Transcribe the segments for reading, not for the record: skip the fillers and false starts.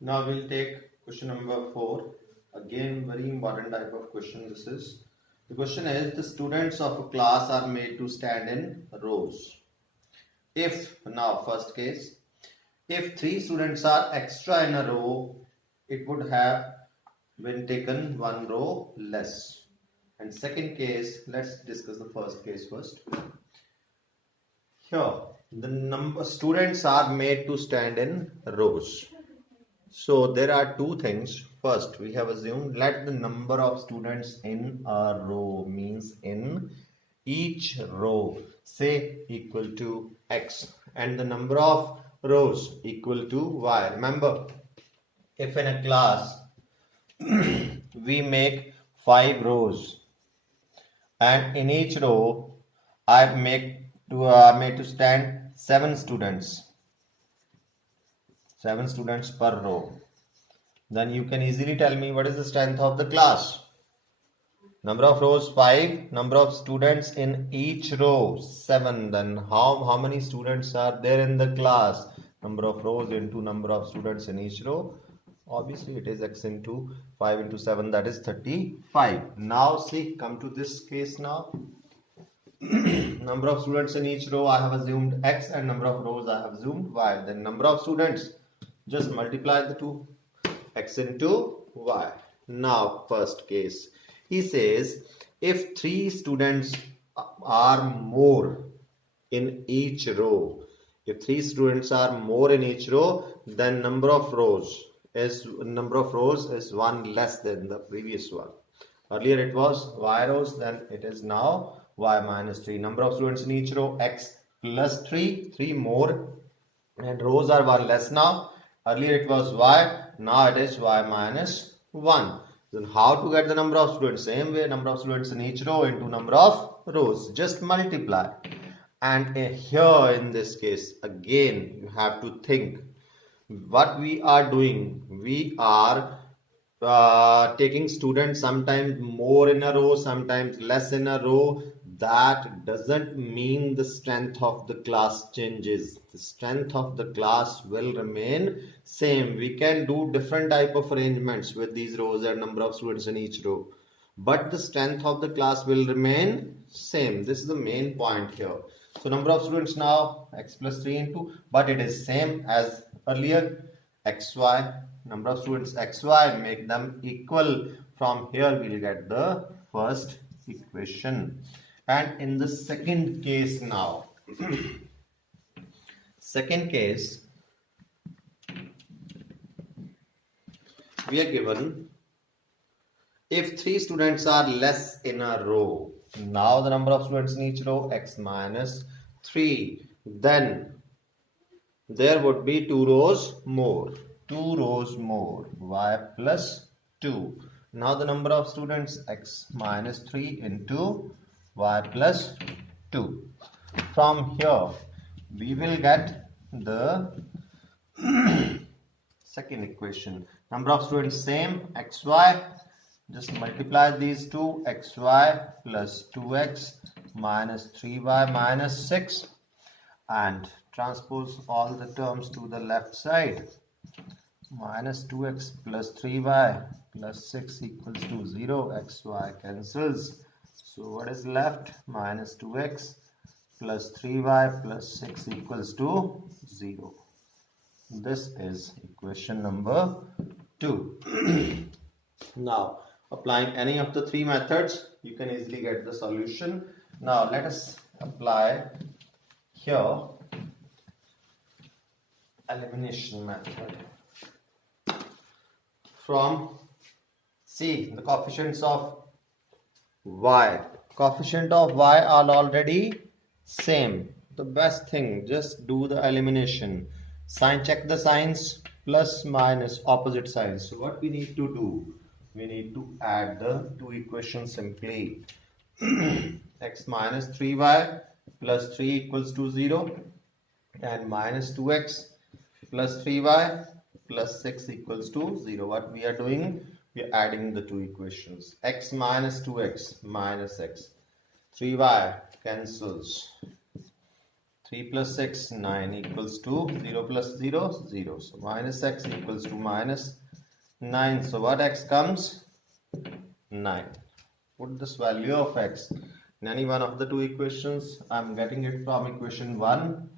Now we'll take question number 4. Again, very important type of question this is. The question is, the students of a class are made to stand in rows. If, now first case, if 3 students are extra in a row, it would have been taken 1 row less. And second case, let's discuss the first case first. Here, the number students are made to stand in rows. So there are two things. First, we have assumed let the number of students in a row means in each row say equal to x and the number of rows equal to y. Remember, if in a class we make 5 rows and in each row I made to stand 7 students per row, then you can easily tell me what is the strength of the class. Number of rows 5, number of students in each row 7. Then how many students are there in the class? Number of rows into number of students in each row. Obviously it is x into 5 into 7, that is 35. Now see, come to this case now. Number of students in each row I have assumed x and number of rows I have assumed y. Then number of students, just multiply the two, x into y. Now first case, he says if 3 students are more in each row, if 3 students are more in each row, then number of rows is 1 less than the previous one. Earlier it was y rows, then it is now y minus 3. Number of students in each row x plus 3 more, and rows are 1 less now. Earlier it was y, now it is y minus 1. Then how to get the number of students? Same way, number of students in each row into number of rows. Just multiply. And here in this case, again, you have to think what we are doing. We are taking students sometimes more in a row, sometimes less in a row. That doesn't mean the strength of the class changes. The strength of the class will remain same. We can do different type of arrangements with these rows and number of students in each row, but the strength of the class will remain same. This is the main point here. So number of students now x plus 3 into, but it is same as earlier, xy. Number of students xy, make them equal. From here we will get the first equation. And in the second case now, second case, we are given if 3 students are less in a row. Now the number of students in each row x minus 3. Then there would be 2 rows more. 2 rows more, y plus 2. Now the number of students x minus 3 into y plus 2. From here we will get the second equation. Number of students same, xy. Just multiply these two, xy plus 2x minus 3y minus 6, and transpose all the terms to the left side. Minus 2x plus 3y plus 6 equals to 0. xy cancels. So what is left? Minus 2x plus 3y plus 6 equals to 0. This is equation number 2. Now, applying any of the 3 methods, you can easily get the solution. Now, let us apply here elimination method. From see the coefficients of y. Coefficient of y are already same. The best thing, just do the elimination. Sign, check the signs, plus minus opposite signs. So what we need to do, we need to add the two equations simply. X minus 3y plus 3 equals to 0, and minus 2x plus 3y plus 6 equals to 0. What we are doing, we are adding the two equations. X minus 2x minus x, 3y cancels, 3 plus 6, 9 equals to 0 plus 0, 0. So minus x equals to minus 9. So what x comes? 9. Put this value of x in any one of the two equations. I am getting it from equation 1.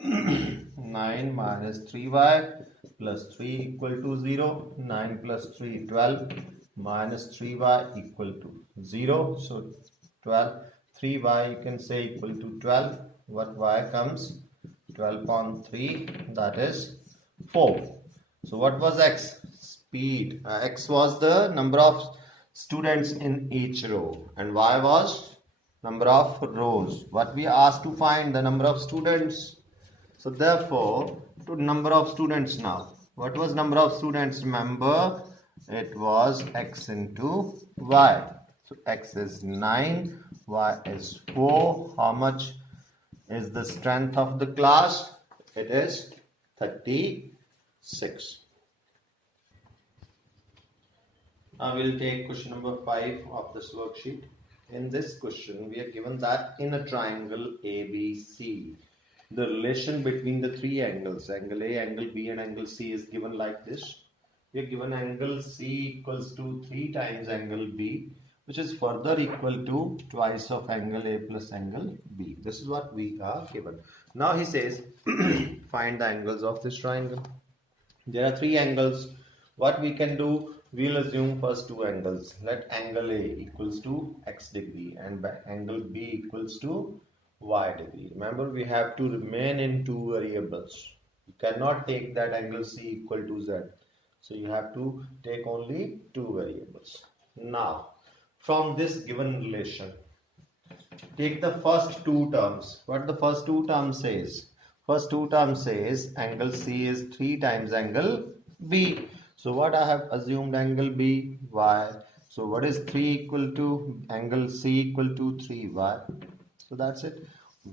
9 minus 3y plus 3 equal to 0. 9 plus 3, 12 minus 3y equal to 0. So 12, 3y you can say equal to 12. What y comes? 12 upon 3, that is 4. So what was x? Speed. X was the number of students in each row and y was number of rows. What we asked to find? The number of students. So therefore, to number of students now. What was number of students? Remember, it was x into y. So x is 9, y is 4. How much is the strength of the class? It is 36. Now we'll take question number 5 of this worksheet. In this question, we are given that in a triangle ABC, the relation between the three angles, angle A, angle B and angle C is given like this. We are given angle C equals to 3 times angle B, which is further equal to twice of angle A plus angle B. This is what we are given. Now he says, find the angles of this triangle. There are three angles. What we can do, we'll assume first two angles. Let angle A equals to x degree and angle B equals to y degree. Remember, we have to remain in two variables. You cannot take that angle C equal to z. So you have to take only two variables. Now, from this given relation, take the first two terms. What the first two terms says? First two terms says angle C is 3 times angle B. So what I have assumed angle B, y. So what is 3 equal to? Angle C equal to 3y. So that's it.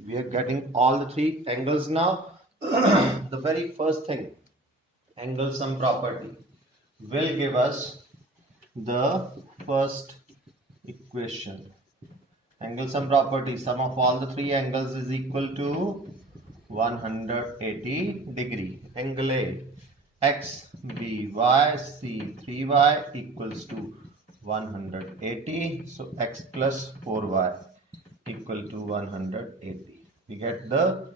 We are getting all the three angles now. The very first thing, angle sum property, will give us the first equation. Angle sum property, sum of all the three angles is equal to 180 degree. Angle A, x, b, y, c, 3y equals to 180. So x plus 4y equal to 180. We get the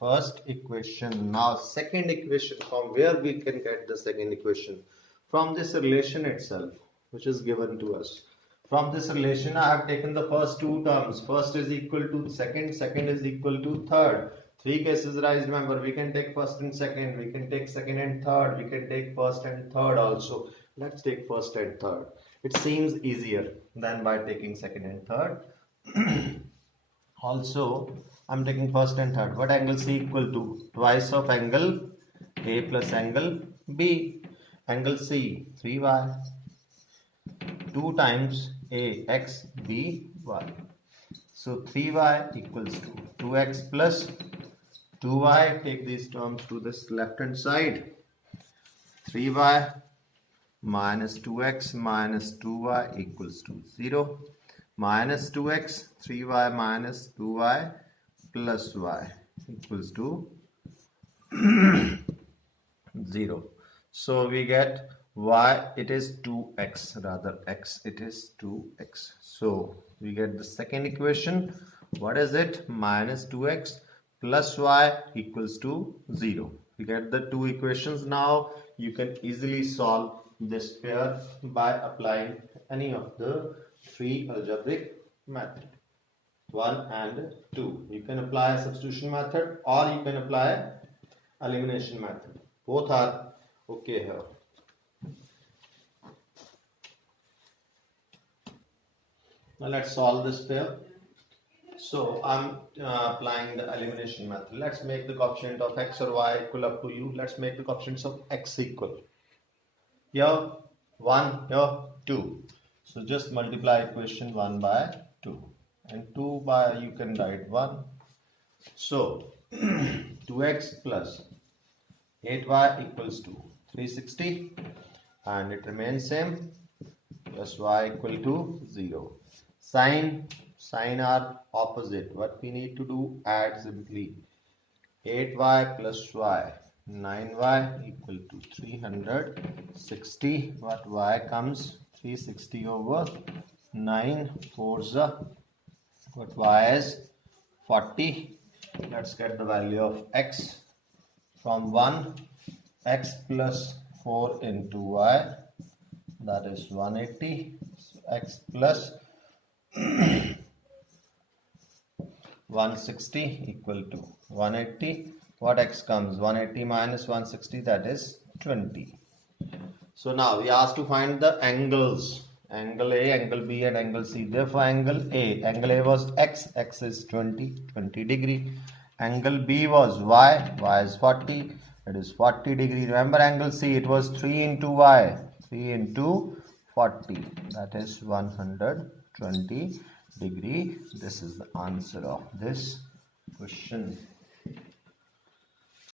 first equation. Now second equation, from where we can get the second equation? From this relation itself, which is given to us. From this relation, I have taken the first two terms. First is equal to second, second is equal to third. Three cases arise, remember, we can take first and second, we can take second and third, we can take first and third also. Let's take first and third. It seems easier than by taking second and third. Also, I'm taking first and third. What angle C equal to? Twice of angle A plus angle B. Angle C, 3y. 2 times A, x, B, y. So 3y equals to 2x plus 2y. Take these terms to this left hand side. 3y minus 2x minus 2y equals to 0. Minus 2x, 3y minus 2y plus y equals to 0. So we get y, it is 2x, rather x, it is 2x. So we get the second equation. What is it? Minus 2x plus y equals to 0. We get the two equations. Now you can easily solve this pair by applying any of the three algebraic method, 1 and 2. You can apply a substitution method or you can apply elimination method. Both are okay here. Now let's solve this pair. So I'm applying the elimination method. Let's make the coefficient of x or y equal up to u. Let's make the coefficients of x equal. Here 1, here 2. So just multiply equation 1 by 2 and 2 by, you can write 1. So 2x plus 8y equals to 360 and it remains same, plus y equal to 0. Sine sign are opposite. What we need to do? Add simply. 8y plus y. 9y equal to 360. What y comes? 360 over 9. 4's what y is? 40. Let's get the value of x. From 1, x plus 4 into y, that is 180. So x plus 160 equal to 180. What x comes? 180 minus 160, that is 20. So now we asked to find the angles. Angle A, angle B and angle C. Therefore angle A was x, x is 20 degree. Angle B was y, y is 40, it is 40 degree. Remember angle C, it was 3 into y, 3 into 40, that is 120 degree. This is the answer of this question.